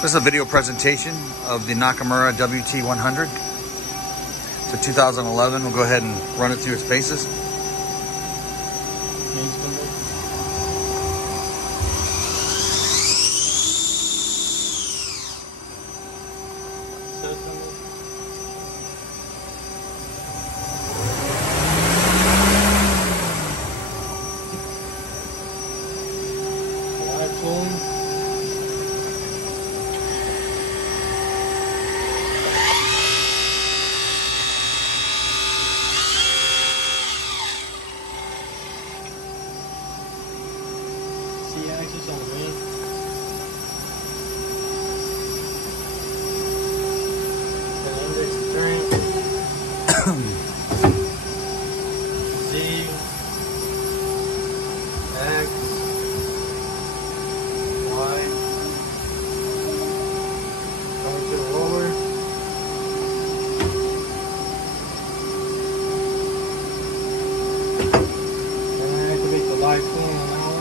This is a video presentation of the Nakamura WT100. It's a 2011. We'll go ahead and run it through its paces. Axis on the wing. The index is turning. Z, X, Y. Going to the roller. And I activate the live clean on that one.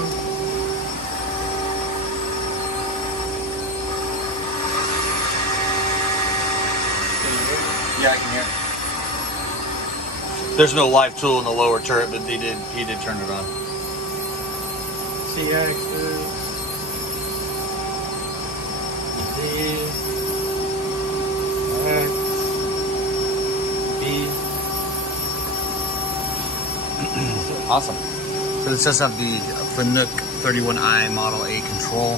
Yeah, I can hear. There's no live tool in the lower turret, but he did turn it on. C axis, Z, X, B. Awesome. So this does have the Fanuc 31i Model A control.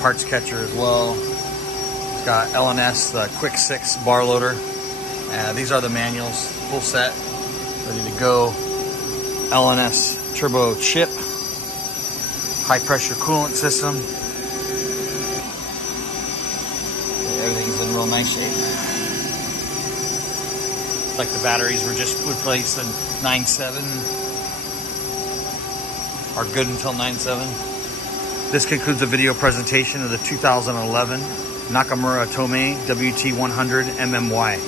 Parts catcher as well. It's got LNS, the Quick 6 bar loader. These are the manuals, full set, ready to go. LNS turbo chip, high pressure coolant system. Everything's in real nice shape. Like the batteries were just replaced in 9.7, are good until 9.7. This concludes the video presentation of the 2011 Nakamura Tome WT100MMY.